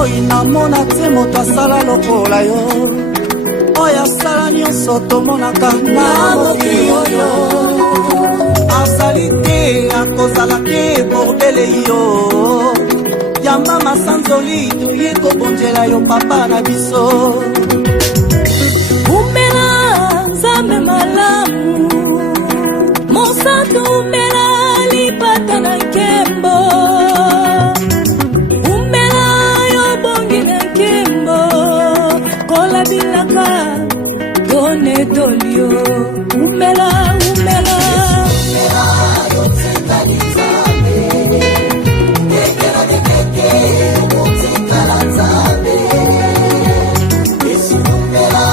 bomoi namona te moto asala lokola yo oyo asala nyonso tomonaka na mokili oyo azali te akozala te bordele yo yamba masanzoli toye kobonzela yo papa na biso umela nzambe malamu mosantu umela lipata na nkembo umela yo bongi na nkembo kola bilaka done dolio umela umela yo tsekali nzambe ekera de keke yo tsekala nzambe yesu umela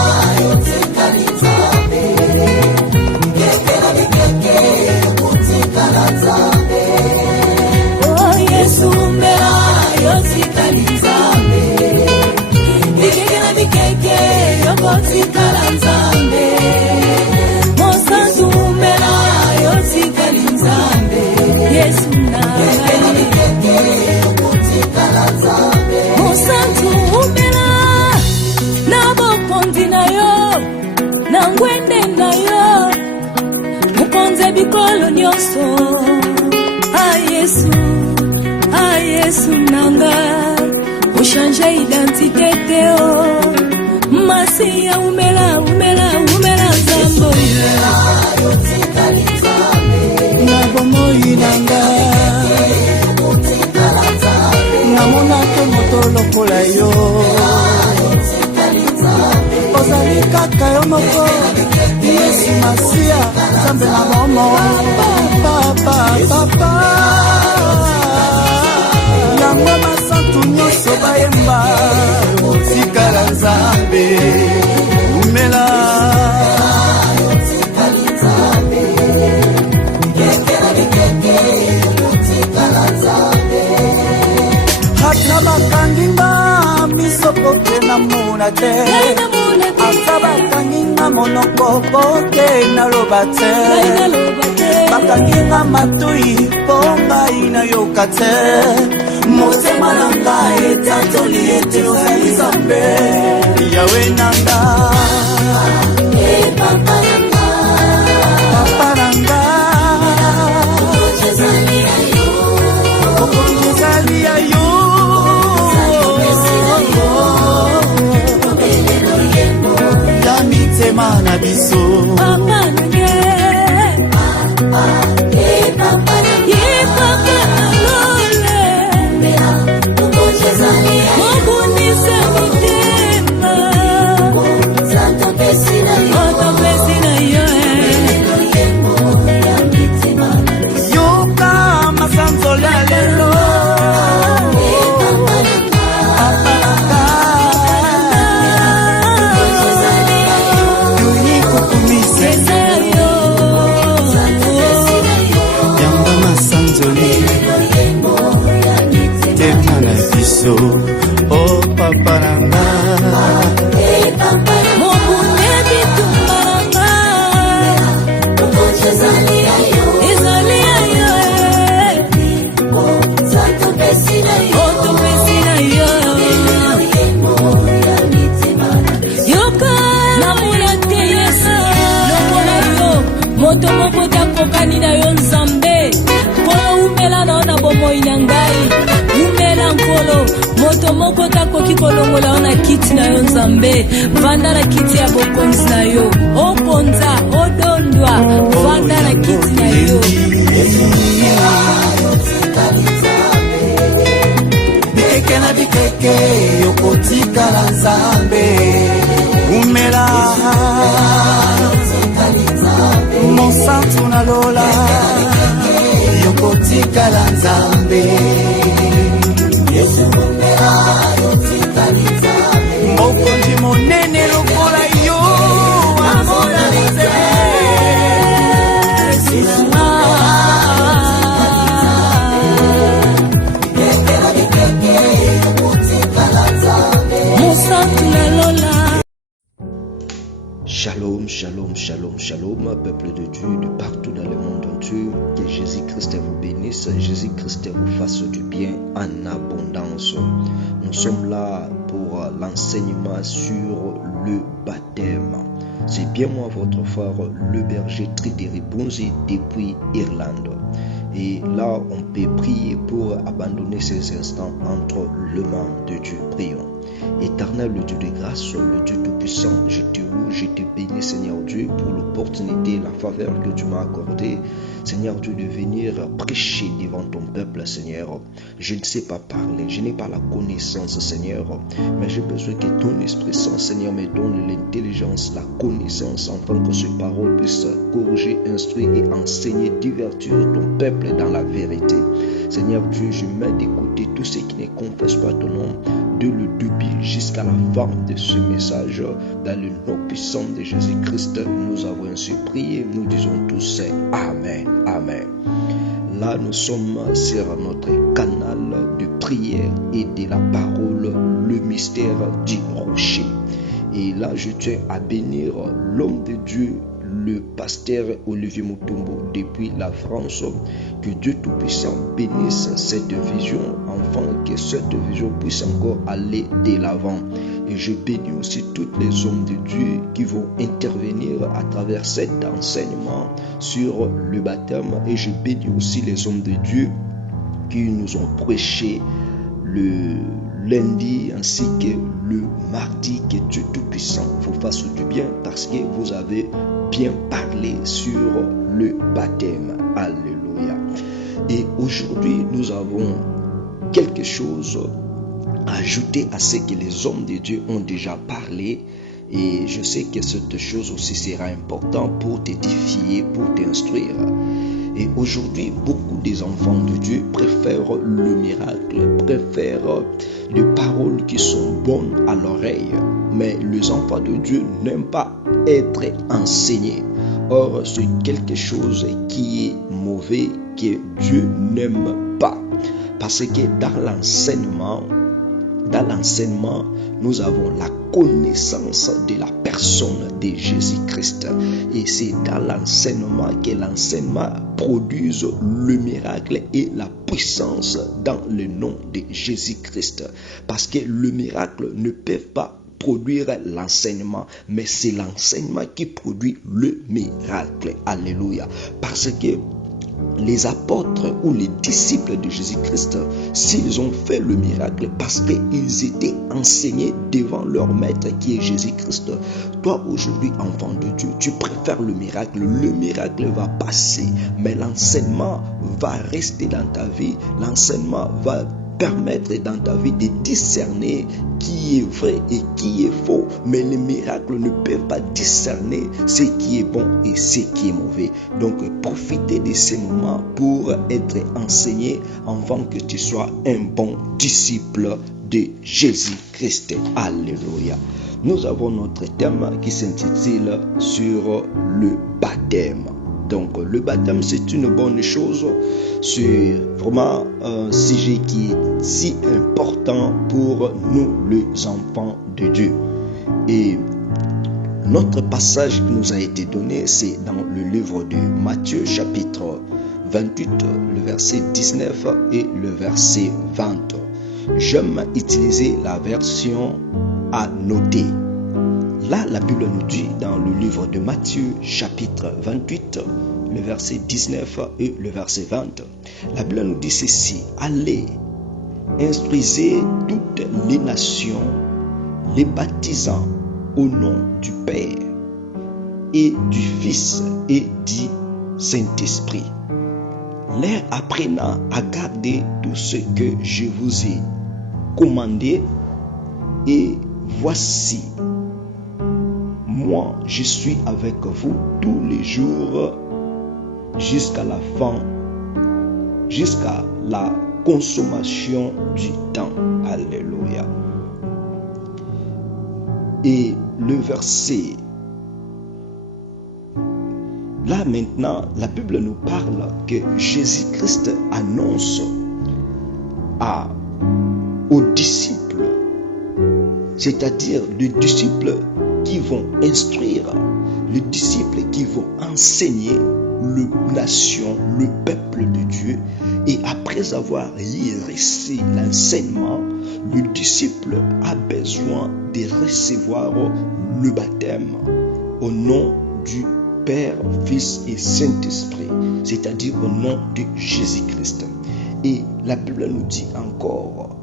yo tsekali nzambe ekera de keke yo tsekala nzambe oh yesu umela yo tsekali nzambe ekera de keke yo tsekala nzambe mosantu umela yo tsekali nzambe yesu na mosantu umela na bokonzi na yo na ngwende na yo mukonze bikolo nyonso Yesu nanga uchange identité teo masiya umela zambo yo tsekali nzambe na bomoi nanga namona te moto lokola yo ozali kaka yo moko yesu masiya nzambe na momo papa yango masantu nyonso bayemba otikala nzambe umela ata bakanginga miso pote namona te ata bakanginga monoko pote naloba te bakanginga matoi mpo ngai nayoka te motema na ngai etatoli ete ozali nzambe yawe nanga papa nanga okonjezali ya yo ya mitema na biso oh papa nanga moto moko takokani na yo nzambe polo umela na bomoi na ngai umela nkolo moto moko takoki kolongola yo na kiti na yo nzambe vanda na kiti ya bokonzi na yo oponza odondwa vanda na kiti na yo bikeke na bikeke yokotikala nzambe umela mosantu na lola yokotikala nzambe mokonzi monene lokola yo amona Shalom, shalom, shalom, shalom, peuple de Dieu de partout dans le monde entier. Que Jésus-Christ vous bénisse, Jésus-Christ vous fasse du bien en abondance. Nous sommes là pour l'enseignement sur le baptême. C'est bien moi, votre frère, le berger Tridéry Bonzi depuis Irlande. Et là, on peut prier pour abandonner ces instants entre les mains de Dieu. Prions. Éternel, le Dieu de grâce, le Dieu tout-puissant, je te loue, je te bénis, Seigneur Dieu, pour l'opportunité, la faveur que tu m'as accordée, Seigneur Dieu, de venir prêcher devant ton peuple, Seigneur. Je ne sais pas parler, je n'ai pas la connaissance, Seigneur, mais j'ai besoin que ton Esprit Saint, Seigneur, me donne l'intelligence, la connaissance, afin que ces paroles puissent corriger, instruire et enseigner, divertir ton peuple dans la vérité. Seigneur Dieu, je mets de côté tous ceux qui ne confessent pas ton nom, de le début jusqu'à la fin de ce message. Dans le nom puissant de Jésus-Christ, nous avons ainsi prié. Nous disons tous Amen. Amen. Là, nous sommes sur notre canal de prière et de la parole, le mystère du rocher. Et là, je tiens à bénir l'homme de Dieu, le pasteur Olivier Mutombo depuis la France. Que Dieu Tout-Puissant bénisse cette vision, afin que cette vision puisse encore aller de l'avant. Et je bénis aussi tous les hommes de Dieu qui vont intervenir à travers cet enseignement sur le baptême. Et je bénis aussi les hommes de Dieu qui nous ont prêché le lundi ainsi que le mardi. Que Dieu Tout-Puissant vous fasse du bien parce que vous avez bien parlé sur le baptême. Alléluia. Et aujourd'hui, nous avons quelque chose à ajouter à ce que les hommes de Dieu ont déjà parlé. Et je sais que cette chose aussi sera importante pour t'édifier, pour t'instruire. Et aujourd'hui, beaucoup des enfants de Dieu préfèrent le miracle, préfèrent les paroles qui sont bonnes à l'oreille. Mais les enfants de Dieu n'aiment pas être enseignés. Or, c'est quelque chose qui est mauvais, que Dieu n'aime pas. Parce que dans l'enseignement, nous avons la connaissance de la personne de Jésus-Christ. Et c'est dans l'enseignement que l'enseignement produit le miracle et la puissance dans le nom de Jésus-Christ. Parce que le miracle ne peut pas produire l'enseignement, mais c'est l'enseignement qui produit le miracle. Alléluia. Parce que les apôtres ou les disciples de Jésus-Christ, s'ils ont fait le miracle parce qu'ils étaient enseignés devant leur maître qui est Jésus-Christ. Toi aujourd'hui, enfant de Dieu, tu préfères le miracle va passer, mais l'enseignement va rester dans ta vie, l'enseignement va permettre dans ta vie de discerner qui est vrai et qui est faux. Mais les miracles ne peuvent pas discerner ce qui est bon et ce qui est mauvais. Donc profitez de ces moments pour être enseigné afin que tu sois un bon disciple de Jésus-Christ. Alléluia. Nous avons notre thème qui s'intitule sur le baptême. Donc le baptême, c'est une bonne chose. C'est vraiment un sujet qui est si important pour nous les enfants de Dieu. Et notre passage qui nous a été donné, c'est dans le livre de Matthieu chapitre 28, le verset 19 et le verset 20. J'aime utiliser la version à noter. Là, la Bible nous dit dans le livre de Matthieu, chapitre 28, le verset 19 et le verset 20, la Bible nous dit ceci: allez, instruisez toutes les nations, les baptisant au nom du Père et du Fils et du Saint-Esprit, leur apprenant à garder tout ce que je vous ai commandé, et voici, moi, je suis avec vous tous les jours jusqu'à la fin, jusqu'à la consommation du temps. Alléluia. Et le verset, là maintenant, la Bible nous parle que Jésus-Christ annonce aux disciples, c'est-à-dire les disciples qui vont instruire, les disciples qui vont enseigner la nation, le peuple de Dieu. Et après avoir reçu l'enseignement, le disciple a besoin de recevoir le baptême au nom du Père, Fils et Saint-Esprit, c'est-à-dire au nom de Jésus-Christ. Et la Bible nous dit encore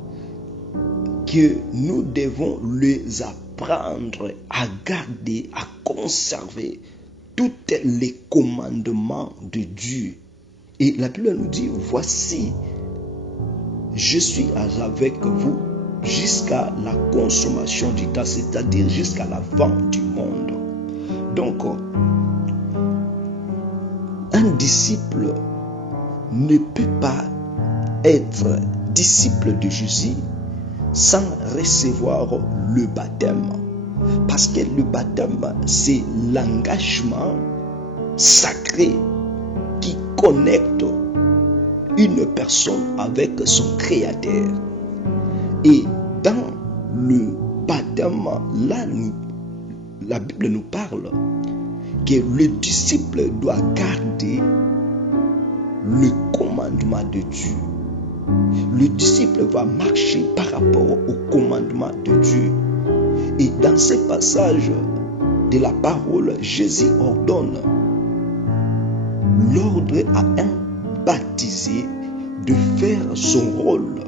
que nous devons les apprendre à garder, à conserver tous les commandements de Dieu. Et la Bible nous dit, voici, je suis avec vous jusqu'à la consommation du temps, c'est-à-dire jusqu'à la fin du monde. Donc, un disciple ne peut pas être disciple de Jésus sans recevoir le baptême. Parce que le baptême, c'est l'engagement sacré qui connecte une personne avec son Créateur. Et dans le baptême, là, la Bible nous parle que le disciple doit garder le commandement de Dieu. Le disciple va marcher par rapport au commandement de Dieu. Et dans ce passage de la parole, Jésus ordonne l'ordre à un baptisé de faire son rôle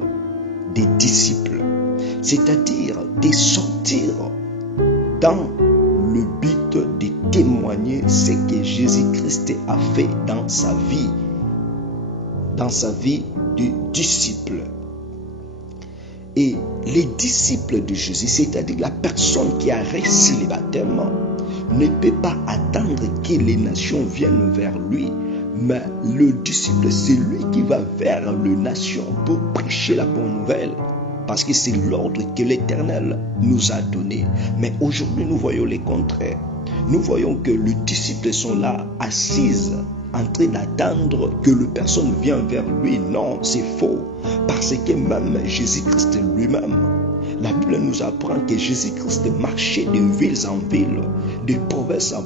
de disciple, c'est-à-dire de sortir dans le but de témoigner ce que Jésus-Christ a fait dans sa vie de disciple. Et les disciples de Jésus, c'est-à-dire la personne qui a reçu le baptême, ne peut pas attendre que les nations viennent vers lui, mais le disciple, c'est lui qui va vers les nations pour prêcher la bonne nouvelle. Parce que c'est l'ordre que l'Éternel nous a donné. Mais aujourd'hui, nous voyons le contraire. Nous voyons que les disciples sont là, assises, en train d'attendre que la personne vienne vers lui. Non, c'est faux. Parce que même Jésus-Christ lui-même, la Bible nous apprend que Jésus-Christ marchait de ville en ville, de province à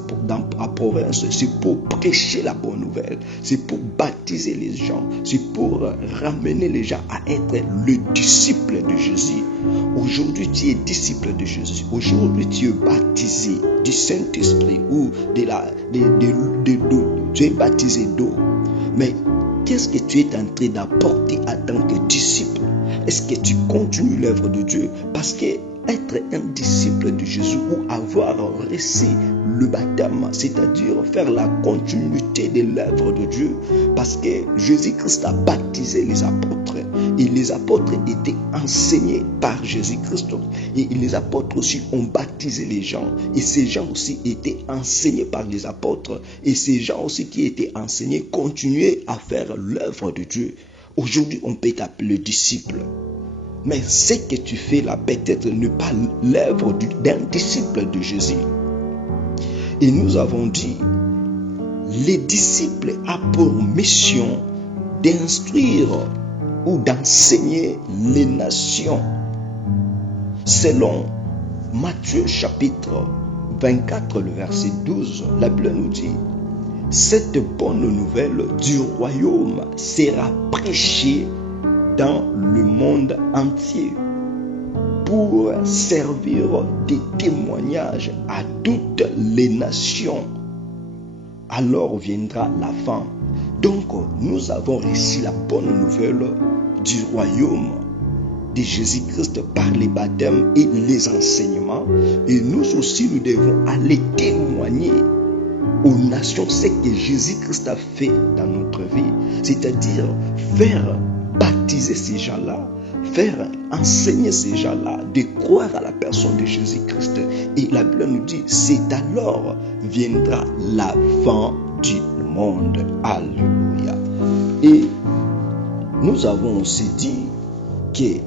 province. C'est pour prêcher la bonne nouvelle. C'est pour baptiser les gens. C'est pour ramener les gens à être le disciple de Jésus. Aujourd'hui, tu es disciple de Jésus. Aujourd'hui, tu es baptisé du Saint-Esprit ou tu es baptisé d'eau. Mais qu'est-ce que tu es en train d'apporter en tant que disciple? Est-ce que tu continues l'œuvre de Dieu? Parce que être un disciple de Jésus ou avoir reçu le baptême, c'est-à-dire faire la continuité de l'œuvre de Dieu, parce que Jésus-Christ a baptisé les apôtres et les apôtres étaient enseignés par Jésus-Christ et les apôtres aussi ont baptisé les gens et ces gens aussi étaient enseignés par les apôtres et ces gens aussi qui étaient enseignés continuaient à faire l'œuvre de Dieu. Aujourd'hui, on peut t'appeler disciple. Mais ce que tu fais là, peut-être n'est pas l'œuvre d'un disciple de Jésus. Et nous avons dit, les disciples ont pour mission d'instruire ou d'enseigner les nations. Selon Matthieu chapitre 24, le verset 12, la Bible nous dit, cette bonne nouvelle du royaume sera prêchée dans le monde entier pour servir de témoignage à toutes les nations. Alors viendra la fin. Donc, nous avons reçu la bonne nouvelle du royaume de Jésus-Christ par les baptêmes et les enseignements. Et nous aussi, nous devons aller témoigner aux nations ce que Jésus-Christ a fait dans notre vie, c'est-à-dire faire baptiser ces gens-là, faire enseigner ces gens-là de croire à la personne de Jésus-Christ. Et la Bible nous dit, c'est alors viendra la fin du monde. Alléluia. Et nous avons aussi dit que,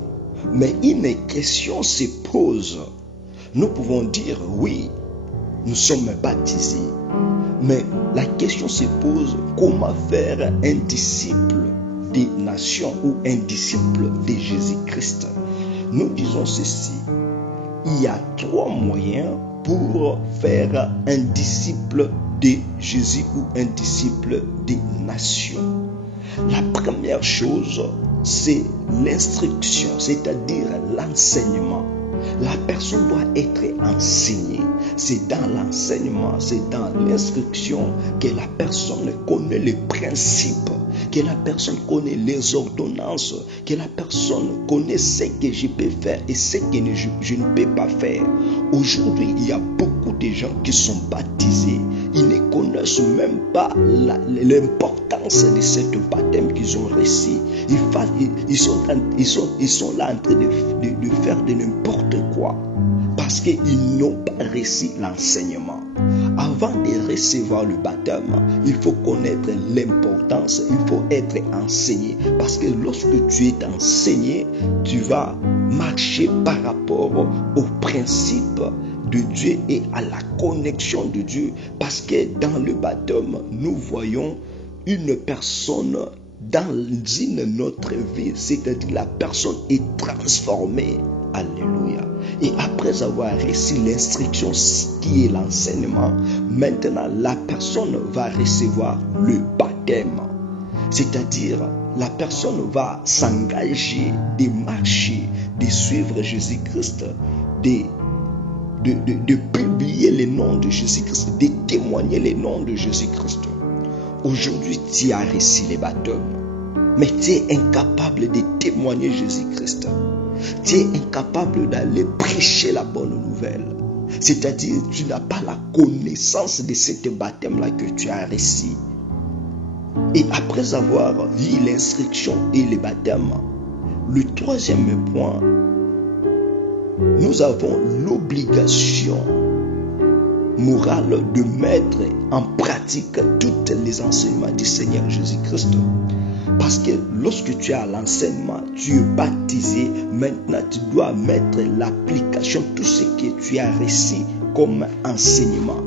mais une question se pose. Nous pouvons dire, oui, nous sommes baptisés. Mais la question se pose, comment faire un disciple des nations ou un disciple de Jésus-Christ? Nous disons ceci, il y a trois moyens pour faire un disciple de Jésus ou un disciple des nations? La première chose, c'est l'instruction, c'est-à-dire l'enseignement. La personne doit être enseignée. C'est dans l'enseignement, c'est dans l'instruction que la personne connaît les principes, que la personne connaît les ordonnances, que la personne connaît ce que je peux faire et ce que je ne peux pas faire. Aujourd'hui, il y a beaucoup de gens qui sont baptisés. Ils ne connaissent même pas l'importance de cette baptême qu'ils ont reçu. Ils sont là en train de faire de n'importe quoi parce qu'ils n'ont pas reçu l'enseignement. Avant de recevoir le baptême, il faut connaître l'importance, il faut être enseigné. Parce que lorsque tu es enseigné, tu vas marcher par rapport aux principes de Dieu et à la connexion de Dieu. Parce que dans le baptême, nous voyons une personne dans une autre vie, c'est-à-dire la personne est transformée. Alléluia. Et après avoir reçu l'instruction qui est l'enseignement, maintenant la personne va recevoir le baptême. C'est-à-dire la personne va s'engager de marcher, de suivre Jésus-Christ, de publier le nom de Jésus-Christ, de témoigner le nom de Jésus-Christ. Aujourd'hui, tu as reçu le baptême, mais tu es incapable de témoigner Jésus-Christ. Tu es incapable d'aller prêcher la bonne nouvelle. C'est-à-dire, tu n'as pas la connaissance de cette baptême-là que tu as reçu. Et après avoir vu l'instruction et le baptême, le troisième point, nous avons l'obligation morale de mettre en pratique tous les enseignements du Seigneur Jésus-Christ. Parce que lorsque tu as l'enseignement, tu es baptisé, maintenant tu dois mettre l'application, tout ce que tu as reçu comme enseignement.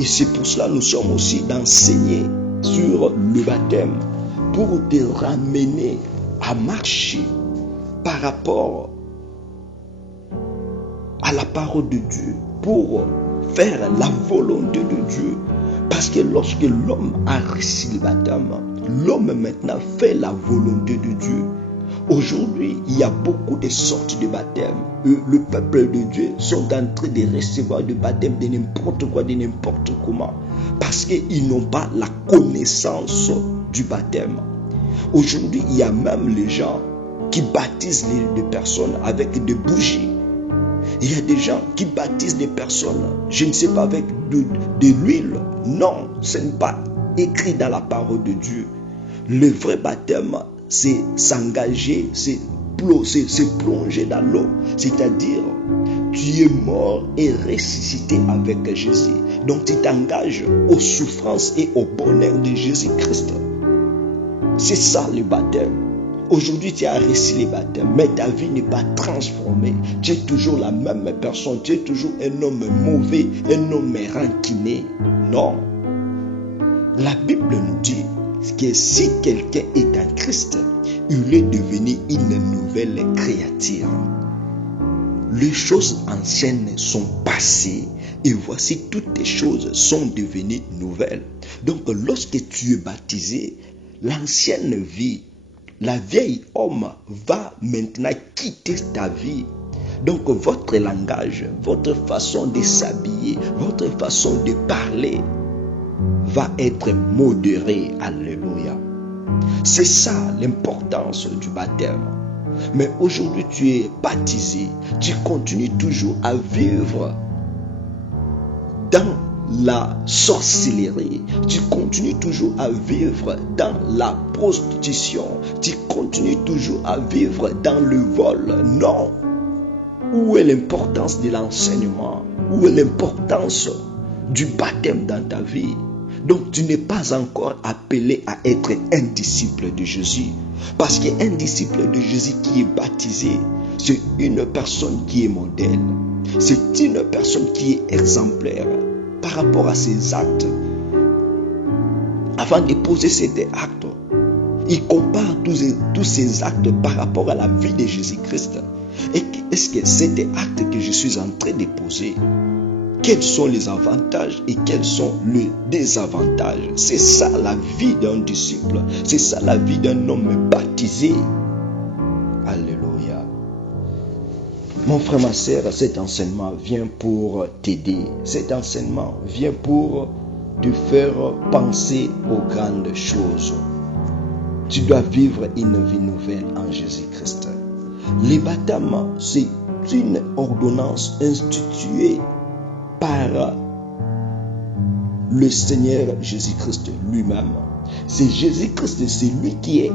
Et c'est pour cela que nous sommes aussi d'enseigner sur le baptême pour te ramener à marcher par rapport à la parole de Dieu, pour faire la volonté de Dieu. Parce que lorsque l'homme a reçu le baptême, l'homme maintenant fait la volonté de Dieu. Aujourd'hui, il y a beaucoup de sortes de baptêmes. Le peuple de Dieu sont en train de recevoir le baptême de n'importe quoi, de n'importe comment. Parce qu'ils n'ont pas la connaissance du baptême. Aujourd'hui, il y a même les gens qui baptisent les personnes avec des bougies. Il y a des gens qui baptisent des personnes, je ne sais pas, avec de l'huile. Non, ce n'est pas écrit dans la parole de Dieu. Le vrai baptême, c'est s'engager, c'est plonger dans l'eau. C'est-à-dire, tu es mort et ressuscité avec Jésus. Donc tu t'engages aux souffrances et au bonheur de Jésus-Christ. C'est ça le baptême. Aujourd'hui, tu as reçu le baptême, mais ta vie n'est pas transformée. Tu es toujours la même personne. Tu es toujours un homme mauvais, un homme rancunier. Non. La Bible nous dit que si quelqu'un est en Christ, il est devenu une nouvelle créature. Les choses anciennes sont passées et voici toutes les choses sont devenues nouvelles. Donc lorsque tu es baptisé, l'ancienne vie, la vieille homme va maintenant quitter ta vie. Donc votre langage, votre façon de s'habiller, votre façon de parler va être modérée. Alléluia. C'est ça l'importance du baptême. Mais aujourd'hui tu es baptisé, tu continues toujours à vivre dans la sorcellerie, tu continues toujours à vivre dans la prostitution, tu continues toujours à vivre dans le vol. Non. Où est l'importance de l'enseignement? Où est l'importance du baptême dans ta vie? Donc tu n'es pas encore appelé à être un disciple de Jésus. Parce qu'un disciple de Jésus qui est baptisé, c'est une personne qui est modèle. C'est une personne qui est exemplaire par rapport à ses actes. Avant de poser cet acte, il compare tous ces actes par rapport à la vie de Jésus-Christ. Et est-ce que cet acte que je suis en train de poser, quels sont les avantages et quels sont les désavantages. C'est ça la vie d'un disciple. C'est ça la vie d'un homme baptisé. Alléluia. Mon frère, ma sœur, cet enseignement vient pour t'aider. Cet enseignement vient pour te faire penser aux grandes choses. Tu dois vivre une vie nouvelle en Jésus-Christ. Le baptême, c'est une ordonnance instituée par le Seigneur Jésus-Christ lui-même. C'est Jésus-Christ, c'est lui qui a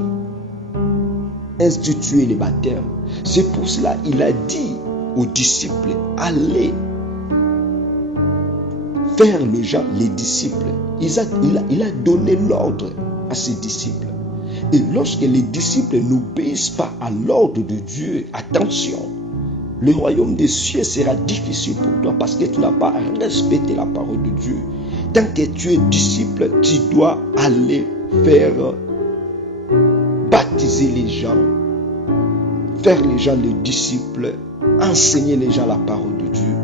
institué le baptême. C'est pour cela qu'il a dit aux disciples, allez faire les gens, les disciples. Il a donné l'ordre à ses disciples. Et lorsque les disciples n'obéissent pas à l'ordre de Dieu, attention, le royaume des cieux sera difficile pour toi parce que tu n'as pas respecté la parole de Dieu. Tant que tu es disciple, tu dois aller faire baptiser les gens, faire les gens les disciples, enseigner les gens la parole de Dieu.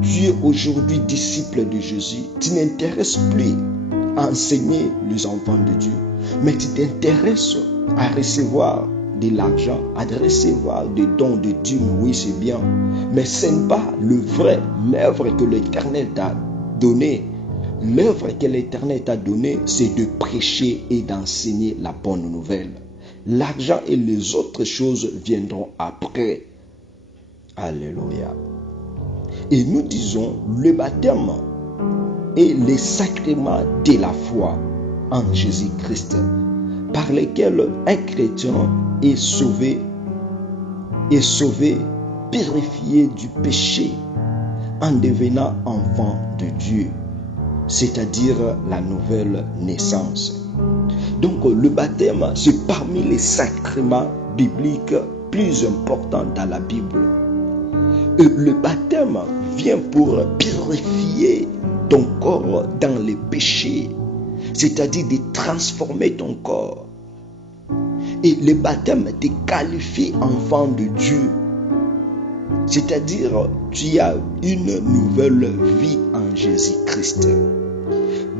Tu es aujourd'hui disciple de Jésus. Tu n'intéresses plus à enseigner les enfants de Dieu, mais tu t'intéresses à recevoir de l'argent, à recevoir des dons de Dieu. Oui, c'est bien, mais ce n'est pas l'œuvre que l'Éternel t'a donnée. L'œuvre que l'Éternel t'a donnée, c'est de prêcher et d'enseigner la bonne nouvelle. L'argent et les autres choses viendront après. Alléluia. Et nous disons, le baptême est le sacrement de la foi en Jésus-Christ, par lesquels un chrétien est sauvé, purifié du péché, en devenant enfant de Dieu, c'est-à-dire la nouvelle naissance. Donc le baptême, c'est parmi les sacrements bibliques plus importants dans la Bible. Et le baptême vient pour purifier ton corps dans les péchés, c'est-à-dire de transformer ton corps. Et le baptême te qualifie enfant de Dieu, c'est-à-dire tu as une nouvelle vie en Jésus-Christ.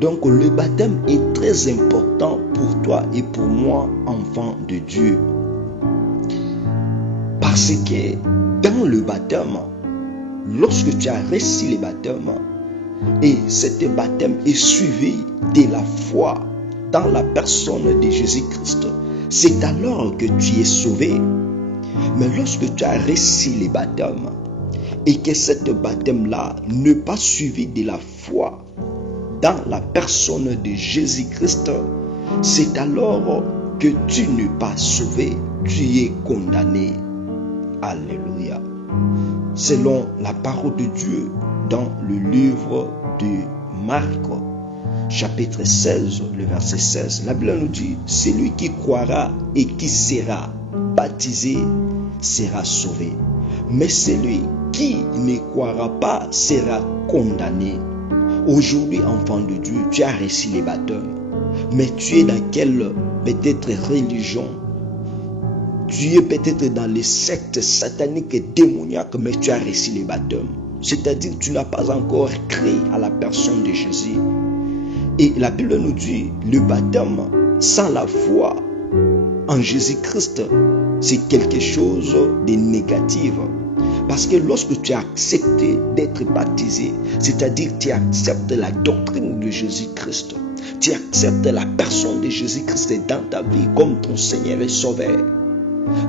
Donc le baptême est très important pour toi et pour moi, enfant de Dieu. Parce que dans le baptême, lorsque tu as reçu le baptême, et cet baptême est suivi de la foi dans la personne de Jésus-Christ, c'est alors que tu es sauvé. Mais lorsque tu as reçu le baptême et que cet baptême-là n'est pas suivi de la foi dans la personne de Jésus-Christ, c'est alors que tu n'es pas sauvé, tu es condamné. Alléluia. Selon la parole de Dieu dans le livre de Marc, chapitre 16, le verset 16, la Bible nous dit, celui qui croira et qui sera baptisé sera sauvé, mais celui qui ne croira pas sera condamné. Aujourd'hui, enfant de Dieu, tu as reçu le baptême, mais tu es dans quelle peut-être religion? Tu es peut-être dans les sectes sataniques et démoniaques, mais tu as reçu le baptême. C'est-à-dire que tu n'as pas encore cru à la personne de Jésus. Et la Bible nous dit, le baptême sans la foi en Jésus-Christ, c'est quelque chose de négatif. Parce que lorsque tu as accepté d'être baptisé, c'est-à-dire que tu acceptes la doctrine de Jésus-Christ, tu acceptes la personne de Jésus-Christ dans ta vie comme ton Seigneur et Sauveur.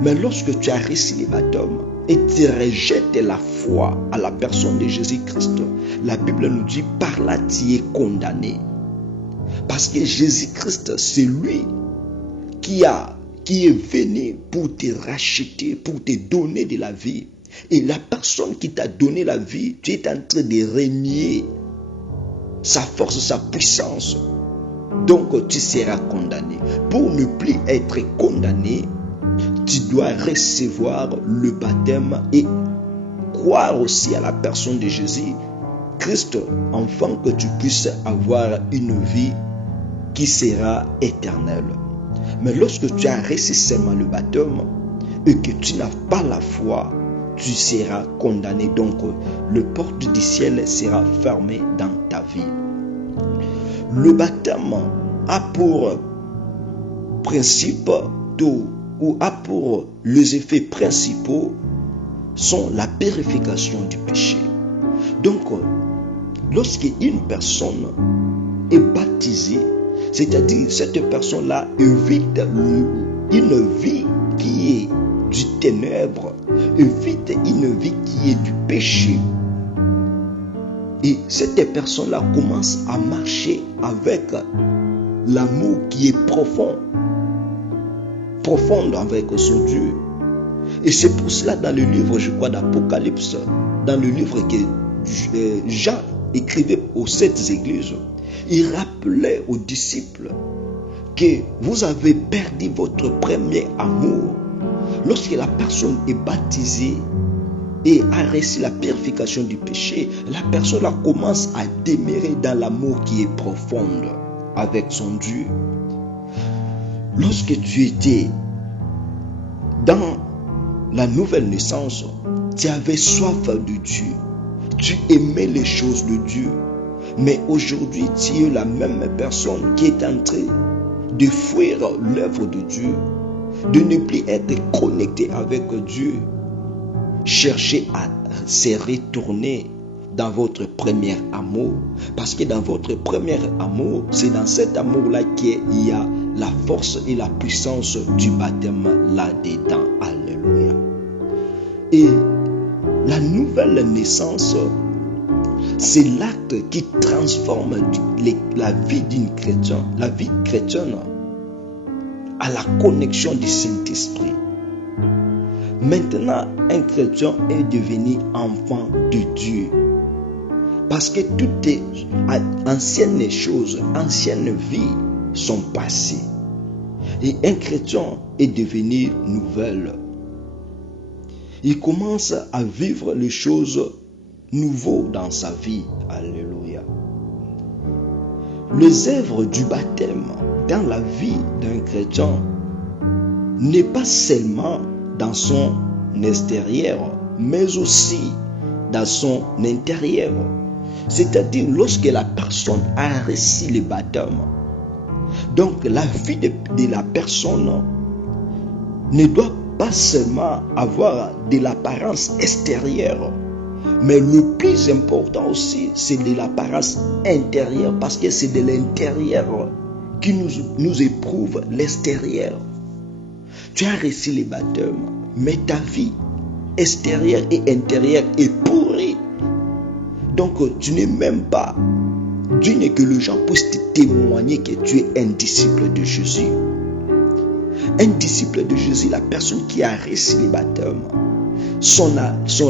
Mais lorsque tu as reçu le baptême et tu rejettes la foi à la personne de Jésus-Christ, la Bible nous dit, par là tu es condamné. Parce que Jésus-Christ, c'est lui qui est venu pour te racheter, pour te donner de la vie. Et la personne qui t'a donné la vie, tu es en train de renier sa force, sa puissance. Donc tu seras condamné. Pour ne plus être condamné, tu dois recevoir le baptême et croire aussi à la personne de Jésus Christ, afin que tu puisses avoir une vie qui sera éternelle. Mais lorsque tu as reçu seulement le baptême et que tu n'as pas la foi, tu seras condamné. Donc, le porte du ciel sera fermé dans ta vie. Le baptême a pour principe ou a pour les effets principaux sont la purification du péché. Donc, lorsqu'une personne est baptisée, c'est-à-dire cette personne-là évite une vie qui est du ténèbre, évite une vie qui est du péché. Et cette personne-là commence à marcher avec l'amour qui est profond avec son Dieu. Et c'est pour cela dans le livre, je crois, d'Apocalypse, dans le livre que Jean écrivait aux 7 églises, il rappelait aux disciples que vous avez perdu votre premier amour. Lorsque la personne est baptisée et a reçu la purification du péché, la personne là commence à demeurer dans l'amour qui est profond avec son Dieu. Lorsque tu étais dans la nouvelle naissance, tu avais soif de Dieu, tu aimais les choses de Dieu, mais aujourd'hui tu es la même personne qui est en train de fuir l'œuvre de Dieu, de ne plus être connecté avec Dieu. Cherchez à se retourner dans votre premier amour, parce que dans votre premier amour, c'est dans cet amour-là qu'il y a la force et la puissance du baptême là-dedans. Alléluia. Et la nouvelle naissance, c'est l'acte qui transforme la vie d'une chrétienne, la vie chrétienne, à la connexion du Saint-Esprit. Maintenant, un chrétien est devenu enfant de Dieu. Parce que toutes les anciennes choses, anciennes vies sont passées. Et un chrétien est devenu nouvelle. Il commence à vivre les choses nouvelles dans sa vie. Alléluia. Les œuvres du baptême dans la vie d'un chrétien n'est pas seulement dans son extérieur, mais aussi dans son intérieur. C'est-à-dire lorsque la personne a reçu le baptême, donc la vie de la personne ne doit pas seulement avoir de l'apparence extérieure, mais le plus important aussi, c'est de l'apparence intérieure, parce que c'est de l'intérieur qui nous éprouve l'extérieur. Tu as reçu le baptême, mais ta vie extérieure et intérieure est pourrie. Donc tu n'es même pas digne que les gens puissent te témoigner que tu es un disciple de Jésus. Un disciple de Jésus, la personne qui a reçu le baptême, son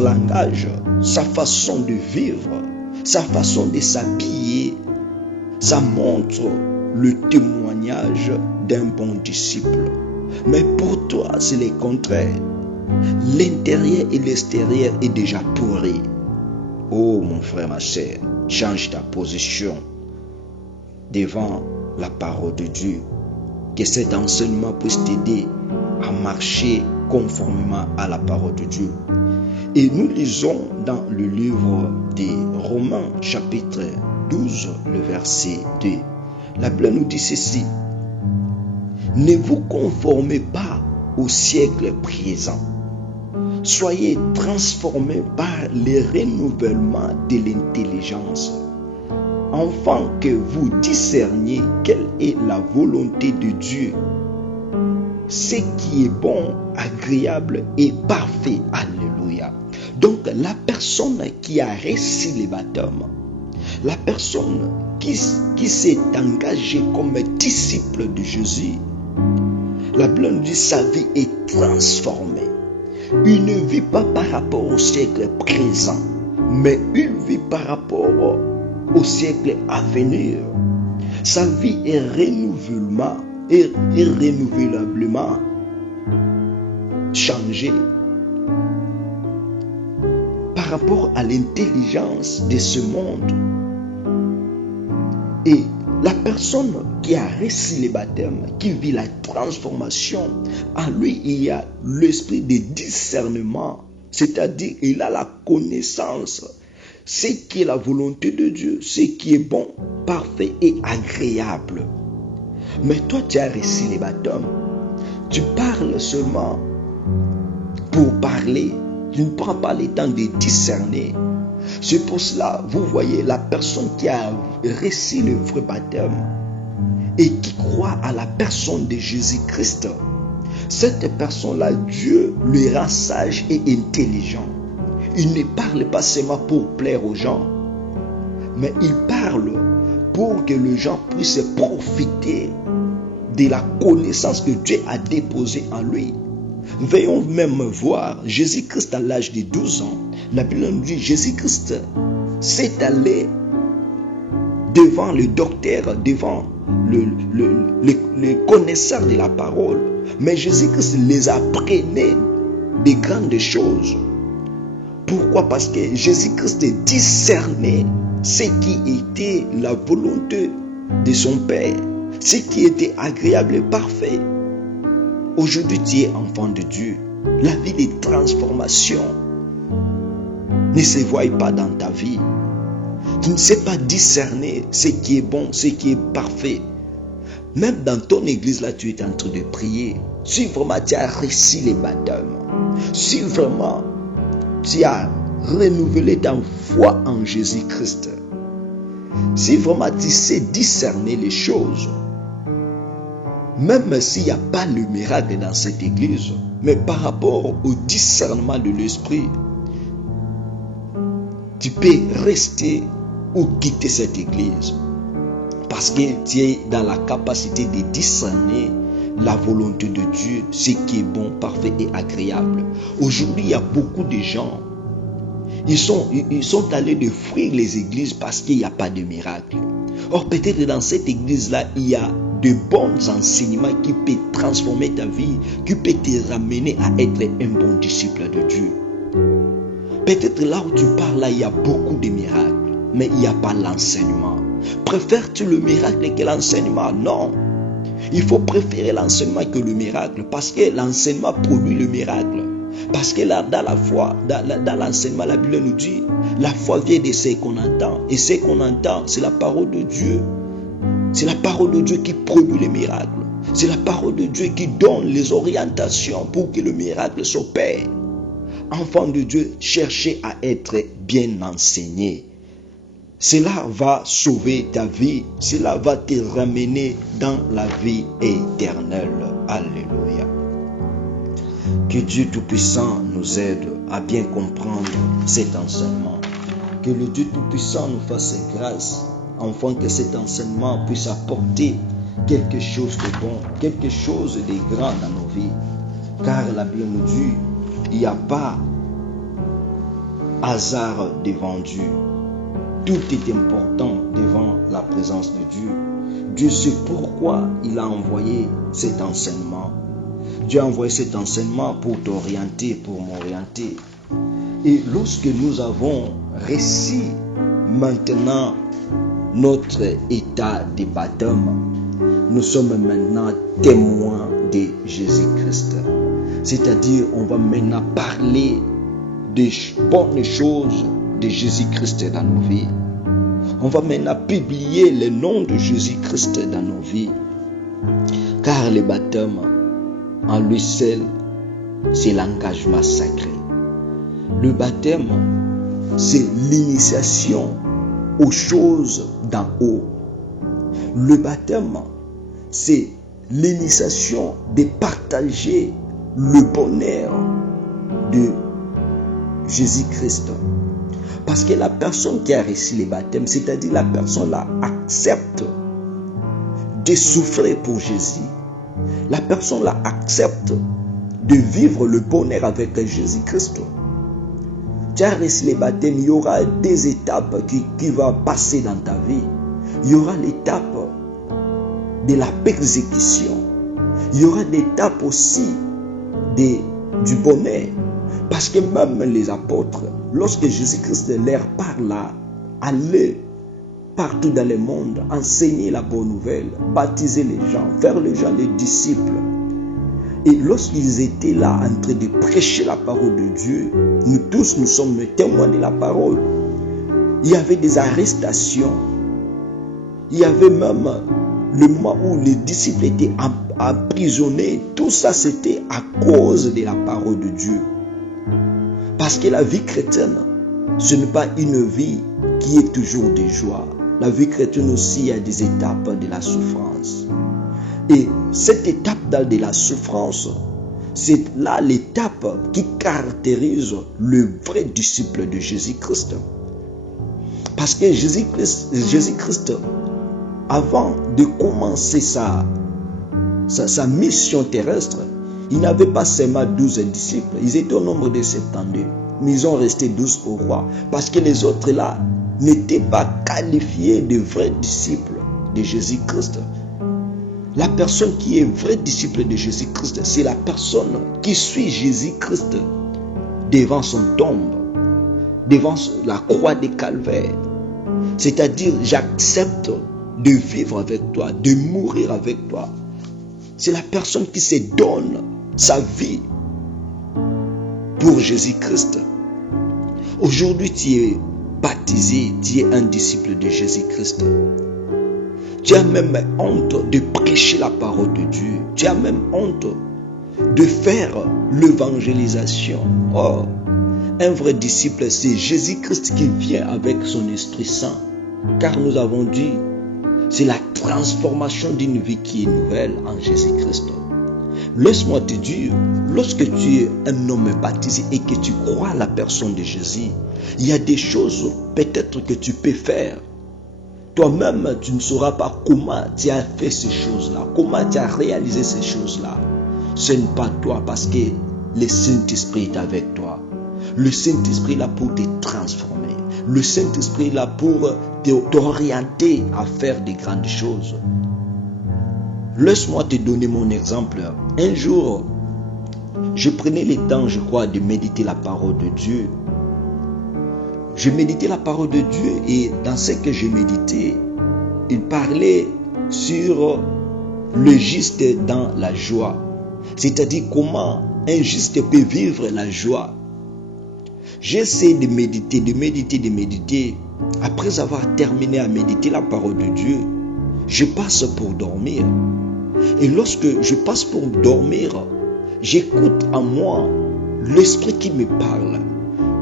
langage, sa façon de vivre, sa façon de s'habiller, ça montre le témoignage d'un bon disciple. Mais pour toi, c'est le contraire. L'intérieur et l'extérieur est déjà pourri. Oh mon frère, ma sœur, change ta position devant la parole de Dieu. Que cet enseignement puisse t'aider à marcher conformément à la parole de Dieu. Et nous lisons dans le livre des Romains, chapitre 12, le verset 2. La Bible nous dit ceci: ne vous conformez pas au siècle présent. Soyez transformés par le renouvellement de l'intelligence, afin que vous discerniez quelle est la volonté de Dieu, ce qui est bon, agréable et parfait. Alléluia. Donc la personne qui a reçu le baptême, la personne qui s'est engagée comme disciple de Jésus, la Bible nous dit sa vie est transformée. Il ne vit pas par rapport au siècle présent, mais il vit par rapport au siècle à venir. Sa vie est renouvelablement changée par rapport à l'intelligence de ce monde. Et la personne qui a reçu le baptême, qui vit la transformation, en lui il y a l'esprit de discernement c'est-à-dire il a la connaissance, ce qui est la volonté de Dieu, ce qui est bon, parfait et agréable. Mais toi, tu as reçu les baptêmes. Tu parles seulement pour parler. Tu ne prends pas le temps de discerner. C'est pour cela, vous voyez, la personne qui a reçu le vrai baptême et qui croit à la personne de Jésus-Christ, cette personne-là, Dieu le rend sage et intelligent. Il ne parle pas seulement pour plaire aux gens, mais il parle pour que les gens puissent profiter de la connaissance que Dieu a déposée en lui. Veillons même voir Jésus-Christ à l'âge de 12 ans. La Bible nous dit Jésus-Christ s'est allé devant le docteur, devant le connaisseur de la parole. Mais Jésus-Christ les apprenait des grandes choses. Pourquoi? Parce que Jésus-Christ discernait ce qui était la volonté de son Père, ce qui était agréable et parfait. Aujourd'hui, tu es enfant de Dieu. La vie de transformation ne se voit pas dans ta vie. Tu ne sais pas discerner ce qui est bon, ce qui est parfait. Même dans ton église, là, tu es en train de prier. Si vraiment tu as reçu les baptêmes, si vraiment tu as renouvelé ta foi en Jésus-Christ, si vraiment tu sais discerner les choses, même s'il n'y a pas le miracle dans cette église, mais par rapport au discernement de l'esprit, tu peux rester ou quitter cette église. Parce que tu es dans la capacité de discerner la volonté de Dieu, ce qui est bon, parfait et agréable. Aujourd'hui, il y a beaucoup de gens, ils sont allés de fuir les églises parce qu'il n'y a pas de miracle. Or, peut-être dans cette église-là, il y a de bons enseignements qui peuvent transformer ta vie, qui peuvent te ramener à être un bon disciple de Dieu. Peut-être là où tu parles, là, il y a beaucoup de miracles, mais il n'y a pas l'enseignement. Préfères-tu le miracle que l'enseignement? Non. Il faut préférer l'enseignement que le miracle, parce que l'enseignement produit le miracle. Parce que là, dans la foi, dans l'enseignement, la Bible nous dit, la foi vient de ce qu'on entend. Et ce qu'on entend, c'est la parole de Dieu. C'est la parole de Dieu qui produit les miracles. C'est la parole de Dieu qui donne les orientations pour que le miracle s'opère. Enfant de Dieu, cherchez à être bien enseigné. Cela va sauver ta vie. Cela va te ramener dans la vie éternelle. Alléluia. Que Dieu Tout-Puissant nous aide à bien comprendre cet enseignement. Que le Dieu Tout-Puissant nous fasse grâce, afin que cet enseignement puisse apporter quelque chose de bon, quelque chose de grand dans nos vies. Car la Bible nous dit, il n'y a pas hasard devant Dieu. Tout est important devant la présence de Dieu. Dieu sait pourquoi il a envoyé cet enseignement. Dieu a envoyé cet enseignement pour t'orienter, pour m'orienter. Et lorsque nous avons reçu maintenant notre état de baptême, nous sommes maintenant témoins de Jésus-Christ. C'est-à-dire, on va maintenant parler des bonnes choses de Jésus-Christ dans nos vies. On va maintenant publier le nom de Jésus-Christ dans nos vies. Car le baptême, en lui seul, c'est l'engagement sacré. Le baptême, c'est l'initiation aux choses d'en haut. Le baptême, c'est l'initiation de partager le bonheur de Jésus-Christ. Parce que la personne qui a reçu le baptême, c'est-à-dire la personne là, accepte de souffrir pour Jésus. La personne là accepte de vivre le bonheur avec Jésus-Christ. Tu as reçu le baptême, il y aura des étapes qui vont passer dans ta vie. Il y aura l'étape de la persécution. Il y aura l'étape aussi du bonheur. Parce que même les apôtres, lorsque Jésus-Christ leur parle, aller partout dans le monde, enseigner la bonne nouvelle, baptiser les gens, faire les gens les disciples. Et lorsqu'ils étaient là en train de prêcher la parole de Dieu, nous tous, nous sommes témoins de la parole. Il y avait des arrestations. Il y avait même le moment où les disciples étaient emprisonnés. Tout ça, c'était à cause de la parole de Dieu. Parce que la vie chrétienne, ce n'est pas une vie qui est toujours de joie. La vie chrétienne aussi, il y a des étapes de la souffrance. Et cette étape de la souffrance, c'est là l'étape qui caractérise le vrai disciple de Jésus-Christ. Parce que Jésus-Christ, avant de commencer sa mission terrestre, il n'avait pas seulement 12 disciples. Ils étaient au nombre de 72. Mais ils ont resté 12 au roi. Parce que les autres là n'étaient pas qualifiés de vrais disciples de Jésus-Christ. La personne qui est vrai disciple de Jésus-Christ, c'est la personne qui suit Jésus-Christ devant son tombe, devant la croix de Calvaire. C'est-à-dire, j'accepte de vivre avec toi, de mourir avec toi. C'est la personne qui se donne sa vie pour Jésus-Christ. Aujourd'hui, tu es baptisé, tu es un disciple de Jésus-Christ. Tu as même honte de prêcher la parole de Dieu. Tu as même honte de faire l'évangélisation. Oh, un vrai disciple, c'est Jésus-Christ qui vient avec son Esprit Saint. Car nous avons dit, c'est la transformation d'une vie qui est nouvelle en Jésus-Christ. Laisse-moi te dire, lorsque tu es un homme baptisé et que tu crois à la personne de Jésus, il y a des choses peut-être que tu peux faire. Toi-même, tu ne sauras pas comment tu as fait ces choses-là, comment tu as réalisé ces choses-là. Ce n'est pas toi parce que le Saint-Esprit est avec toi. Le Saint-Esprit est là pour te transformer. Le Saint-Esprit est là pour t'orienter à faire des grandes choses. Laisse-moi te donner mon exemple. Un jour, je prenais le temps, je crois, de méditer la parole de Dieu. Je méditais la parole de Dieu et dans ce que je méditais, il parlait sur le juste dans la joie. C'est-à-dire comment un juste peut vivre la joie. J'essaie de méditer. Après avoir terminé à méditer la parole de Dieu, je passe pour dormir. Et lorsque je passe pour dormir, j'écoute en moi l'Esprit qui me parle.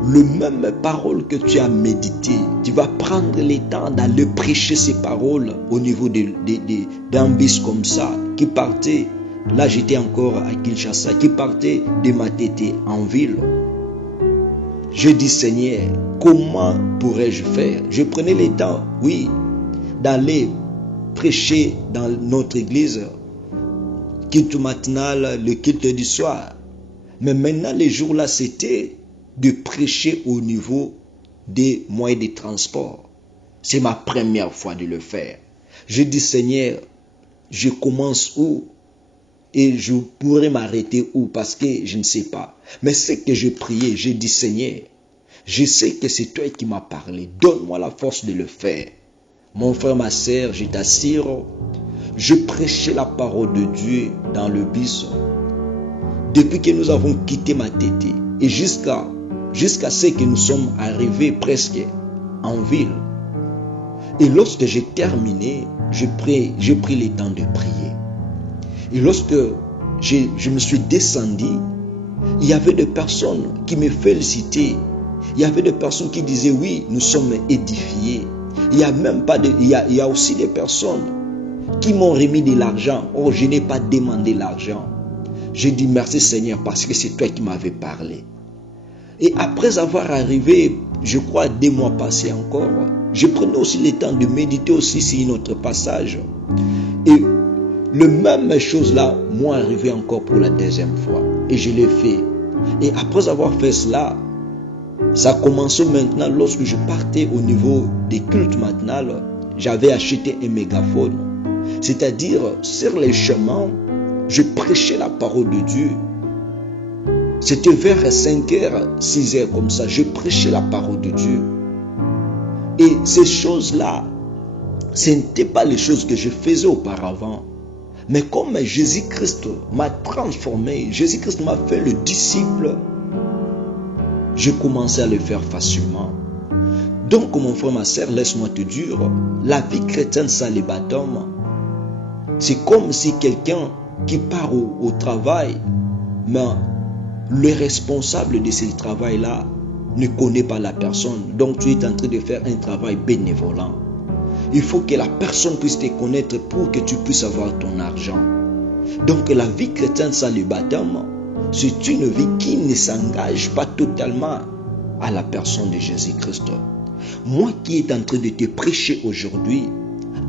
Le même parole que tu as médité, tu vas prendre le temps d'aller prêcher ces paroles au niveau d'un bus comme ça, qui partait, là j'étais encore à Kinshasa, qui partait de Matete en ville. Je dis, Seigneur, comment pourrais-je faire? Je prenais le temps, oui, d'aller prêcher dans notre église, culte matinal, le culte du soir. Mais maintenant, les jours-là, c'était de prêcher au niveau des moyens de transport. C'est ma première fois de le faire. Je dis, Seigneur, je commence où? Et je pourrais m'arrêter où? Parce que je ne sais pas. Mais ce que je priais, je dis, Seigneur, je sais que c'est toi qui m'as parlé. Donne-moi la force de le faire. Mon frère, ma sœur, je t'assure, je prêchais la parole de Dieu dans le bus. Depuis que nous avons quitté Matete et jusqu'à ce que nous sommes arrivés presque en ville. Et lorsque j'ai terminé, j'ai pris le temps de prier. Et lorsque je me suis descendu, il y avait des personnes qui me félicitaient. Il y avait des personnes qui disaient, oui, nous sommes édifiés. Il y a aussi des personnes qui m'ont remis de l'argent. Oh, je n'ai pas demandé l'argent. J'ai dit merci Seigneur parce que c'est toi qui m'avais parlé. Et après avoir arrivé, je crois 2 mois passés encore, je prenais aussi le temps de méditer aussi sur notre passage. Et le même chose là m'est arrivé encore pour la 2e fois. Et je l'ai fait. Et après avoir fait cela, ça a commencé maintenant lorsque je partais au niveau des cultes matinales. J'avais acheté un mégaphone. C'est-à-dire, sur les chemins, je prêchais la parole de Dieu. C'était vers 5h, 6h comme ça. Je prêchais la parole de Dieu. Et ces choses-là, ce n'étaient pas les choses que je faisais auparavant. Mais comme Jésus-Christ m'a transformé, Jésus-Christ m'a fait le disciple, j'ai commencé à le faire facilement. Donc mon frère, ma soeur, laisse-moi te dire, la vie chrétienne célibataire, c'est comme si quelqu'un qui part au travail, mais le responsable de ce travail-là ne connaît pas la personne. Donc tu es en train de faire un travail bénévolent. Il faut que la personne puisse te connaître pour que tu puisses avoir ton argent. Donc la vie chrétienne célibataire, c'est une vie qui ne s'engage pas totalement à la personne de Jésus-Christ. Moi qui est en train de te prêcher aujourd'hui,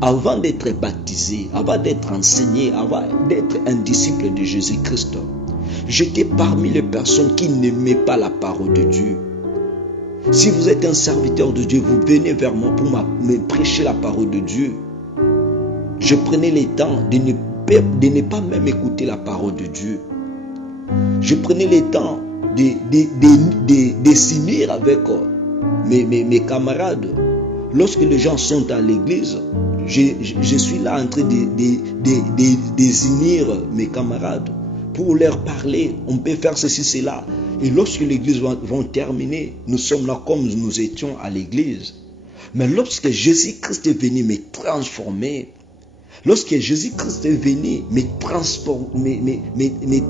avant d'être baptisé, avant d'être enseigné, avant d'être un disciple de Jésus-Christ, j'étais parmi les personnes qui n'aimaient pas la parole de Dieu. Si vous êtes un serviteur de Dieu, vous venez vers moi pour me prêcher la parole de Dieu. Je prenais le temps de ne pas même écouter la parole de Dieu. Je prenais le temps de s'unir avec mes camarades. Lorsque les gens sont à l'église, je suis là en train de unir mes camarades pour leur parler. On peut faire ceci, cela. Et lorsque l'église va terminer, nous sommes là comme nous étions à l'église. Mais lorsque Jésus-Christ est venu me transformer, lorsque Jésus-Christ est venu me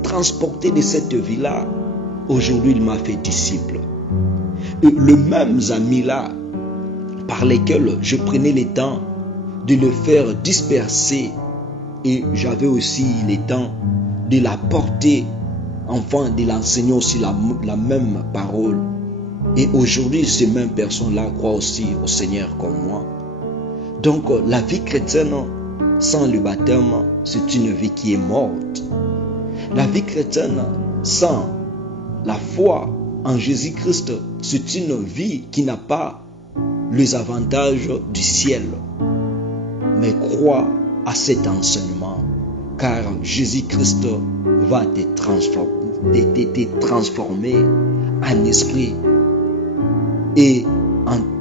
transporter de cette vie-là, aujourd'hui il m'a fait disciple. Et le même ami-là, par lesquels je prenais le temps de le faire disperser, et j'avais aussi le temps de la porter, enfin de l'enseigner aussi la même parole. Et aujourd'hui, ces mêmes personnes-là croient aussi au Seigneur comme moi. Donc, la vie chrétienne sans le baptême, c'est une vie qui est morte. La vie chrétienne sans la foi en Jésus-Christ, c'est une vie qui n'a pas les avantages du ciel. Mais crois à cet enseignement, car Jésus-Christ va te transformer en esprit et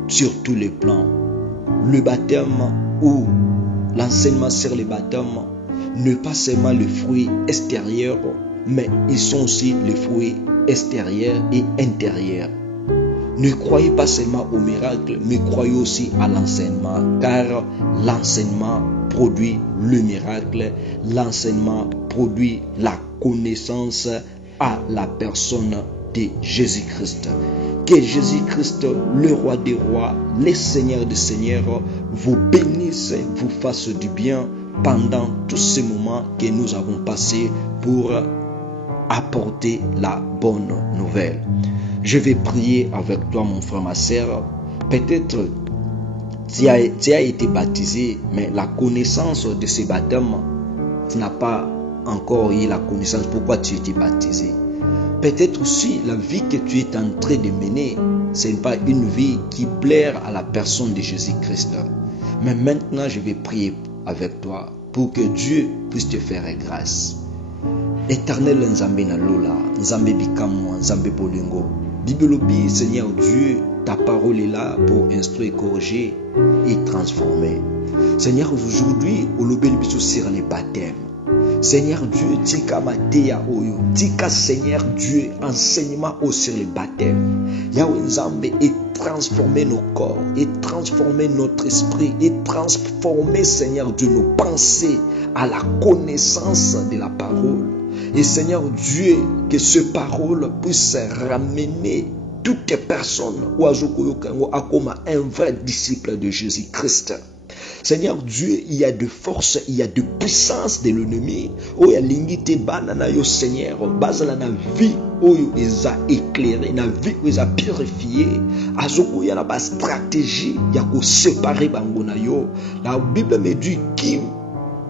sur tous les plans. Le baptême ou l'enseignement sur le baptême n'est pas seulement le fruit extérieur, mais ils sont aussi les fruits extérieurs et intérieurs. Ne croyez pas seulement au miracle, mais croyez aussi à l'enseignement, car l'enseignement produit le miracle, l'enseignement produit la connaissance à la personne de Jésus-Christ. Que Jésus-Christ, le roi des rois, le Seigneur des seigneurs, vous bénisse, vous fasse du bien pendant tous ces moments que nous avons passés pour apporter la bonne nouvelle. Je vais prier avec toi, mon frère, ma sœur. Peut-être tu as été baptisé, mais la connaissance de ce baptême, tu n'as pas encore eu la connaissance pourquoi tu as été baptisé. Peut-être aussi la vie que tu es en train de mener, ce n'est pas une vie qui plaire à la personne de Jésus-Christ. Mais maintenant, je vais prier avec toi pour que Dieu puisse te faire grâce. Éternel Nzambe Nalola, Nzambe Bikamwa, Nzambe Bolingo. Bible dit, Seigneur Dieu, ta parole est là pour instruire, corriger et transformer. Seigneur, aujourd'hui, au lobel biso sur les baptêmes. Seigneur Dieu, tika mateya oyo, tika Seigneur Dieu, enseignement au sur les baptêmes. Yahweh Nzambe et transformer nos corps, et transformer notre esprit, et transformer Seigneur Dieu nos pensées à la connaissance de la parole. Et Seigneur Dieu, que cette parole puisse ramener toutes les personnes à comme un vrai disciple de Jésus-Christ. Seigneur Dieu, il y a de force, il y a de puissance de l'ennemi. Oh, il y a l'ingité banana yo Seigneur, base la vie, oh, ils a éclairé, la vie, ils a purifié. Azoko, il y a la stratégie, il y a qu'on séparer bangona yo. La Bible me dit qui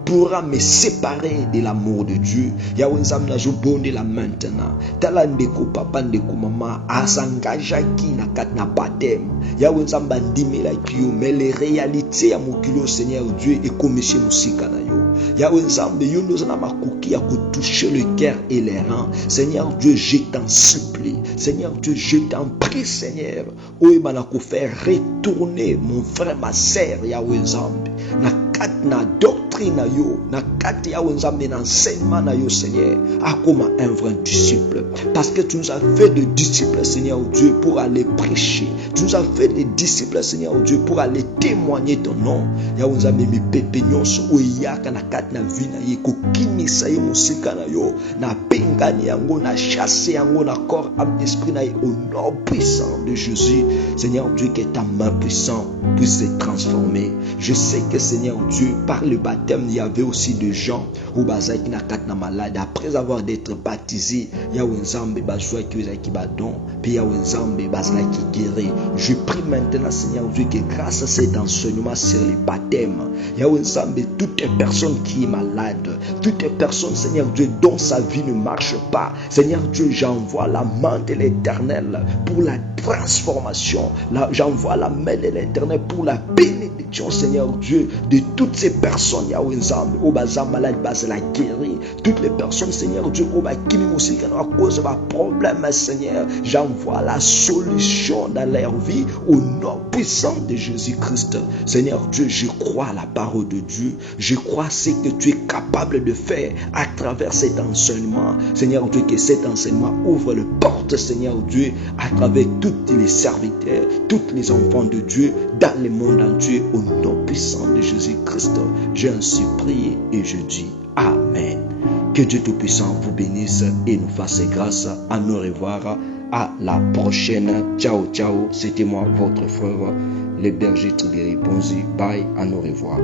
pourra me séparer de l'amour de Dieu. Yahweh Nzambe na jobonde la maintenant. Tala ndeko papa ndeko mama asangaja ki na kat na baptême. Yahweh Nzambe ndimela ki yo, mais les réalités ya mokilo Seigneur Dieu et komishe musika na yo. Yahweh Nzambe yo ndoza na makoki ya ko toucher le cœur et les reins. Seigneur Dieu, je t'en supplie. Seigneur Dieu, je t'en prie Seigneur. Oye bana ko faire retourner mon frère ma sœur Yahweh Nzambe. Na kat na doctrine na yo, na kati ya wenzambe na enseignement na yo Seigneur akoma un vrai disciple, parce que tu nous as fait des disciples Seigneur Dieu pour aller prêcher, tu nous as fait des disciples Seigneur Dieu pour aller témoigner ton nom. Ya wenzambe mi pepe nyonso oyaka na kati na vie na ye kokimisa ye musika na yo na pengani yango na chasser yango na corps âme esprit na ye au nom puissant de Jésus. Seigneur Dieu, que ta main puissante puisse se transformer. Je sais que Seigneur Dieu, par le baptême, il y avait aussi des gens où bazai qui na katna malade après avoir d'être baptisé, ya wenzambe bazwa ki weza ki badon, puis ya wenzambe bazla ki guéri. Je prie maintenant Seigneur Dieu que grâce à cet enseignement sur le baptême, ya wenzambe toute personne qui est malade, toute personne Seigneur Dieu dont sa vie ne marche pas, Seigneur Dieu, j'envoie la main de l'Éternel pour la transformation. Là, j'envoie la main de l'Éternel pour la bénédiction, Seigneur Dieu, de toutes ces personnes. Yahweh Nzambe, au bazar malade, bas la guérir. Toutes les personnes, Seigneur Dieu, au bakimi musika à cause de ma problème, Seigneur. J'envoie la solution dans leur vie au nom puissant de Jésus-Christ. Seigneur Dieu, je crois à la parole de Dieu. Je crois à ce que tu es capable de faire à travers cet enseignement. Seigneur Dieu, que cet enseignement ouvre les portes, Seigneur Dieu, à travers tous les serviteurs, tous les enfants de Dieu dans le monde entier, au nom puissant de Jésus-Christ. J'ai ainsi prié et je dis Amen. Que Dieu Tout-Puissant vous bénisse et nous fasse grâce. À nous revoir à la prochaine. Ciao, ciao. C'était moi, votre frère, le berger Tribéry Ponzi. Bye, à nous revoir.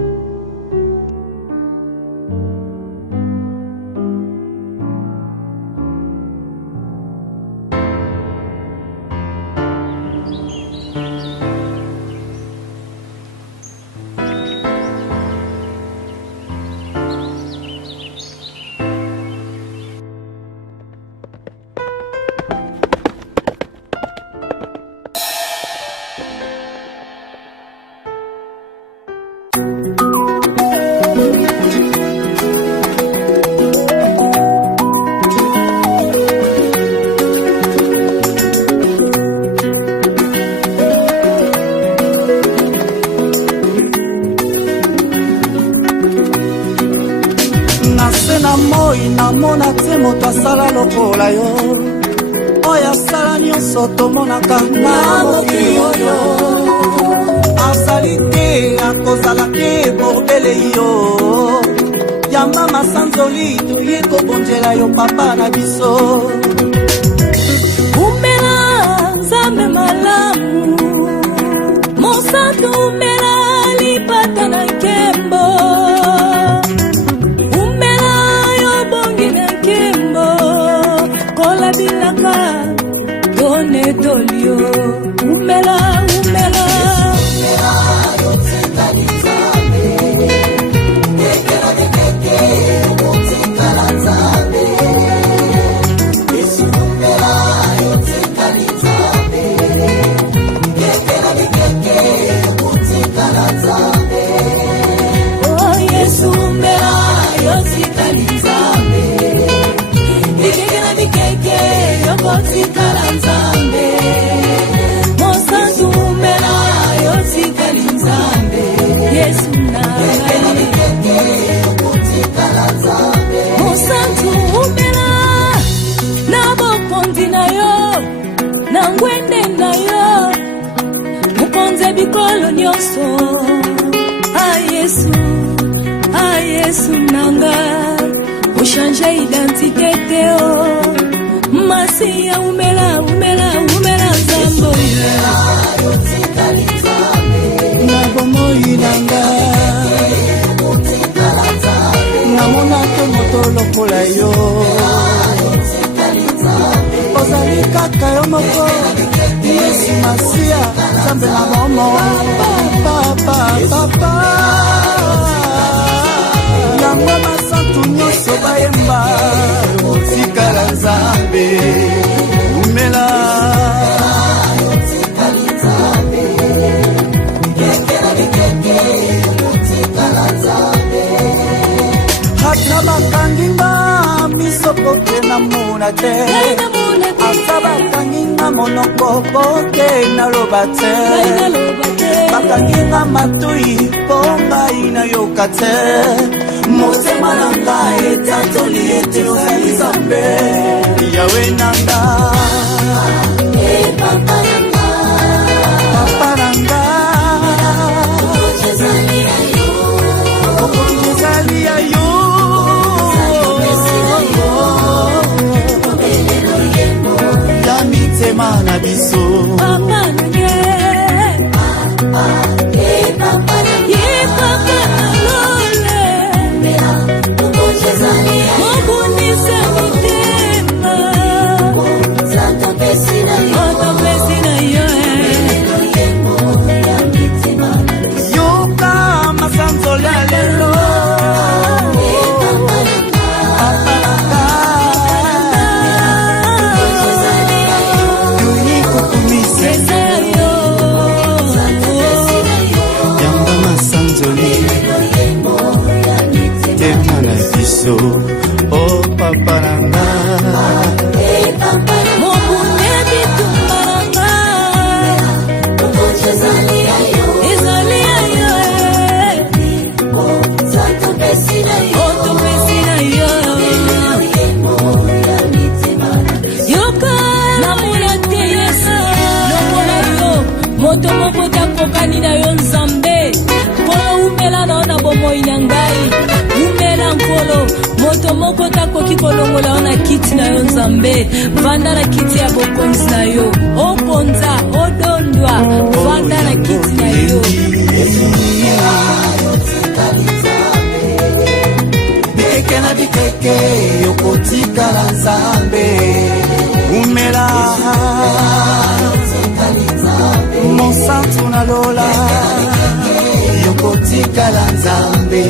Namona te moto asala lokola yo, oyo asala nyonso tomonaka na mokili oyo. Azali te akozala te bordele yo, yamba masanzoli toye kobondela yo papa na biso. Umela Nzambe malamu, mosantu umela lipata na nkembo. Bilaka done dolio umela umela yo tsikali Nzambe ekela dekeke yo tsikala Nzambe Yesu umela yo tsikali Nzambe ekela dekeke yo tsikala Nzambe oh Yesu umela yo tsikali Nzambe ekela dekeke yokotikala Nzambe mosantu umela yotikali Nzambe Yesu nanga yokotikala Nzambe mosantu umela na bokondi na yo na ngwende na yo mukonze bikolo nyonso Yesu nanga ochange identité teo Masia umela Nzambo yo tikali Nzambe na bomoi nanga namona te moto lokola yo, ozali kaka yo moko Yesu Masia Nzambe na momo papa yango masantu nyonso bayemba yotikala Nzambe umela yotikali Nzambe ekela dekeke yotikala Nzambe hata bakanginga miso poke na mona te ata bakanginga monoko poke na loba te bakanginga matui po ngai na yoka te motema na ngai etatoli ete ozali Nzambe Yawe nanga papa nanga okonjezali ya yo ya mitema na biso papa nanga oh papa nanga mobune bitumba nanga ezali ayo topesi na yo yoka namona te Yesu lokola yo moto moko takokani na yo Nzambe mpona umela na bomoi na ngai umela nkolo moto moko takoki kolongola yo na kiti na yo Nzambe vanda na kiti ya bokonzi na yo oponza odondwa vanda na kiti na yo bikeke na bikeke yokotikala Nzambe umela mosantu na lola yokotikala Nzambe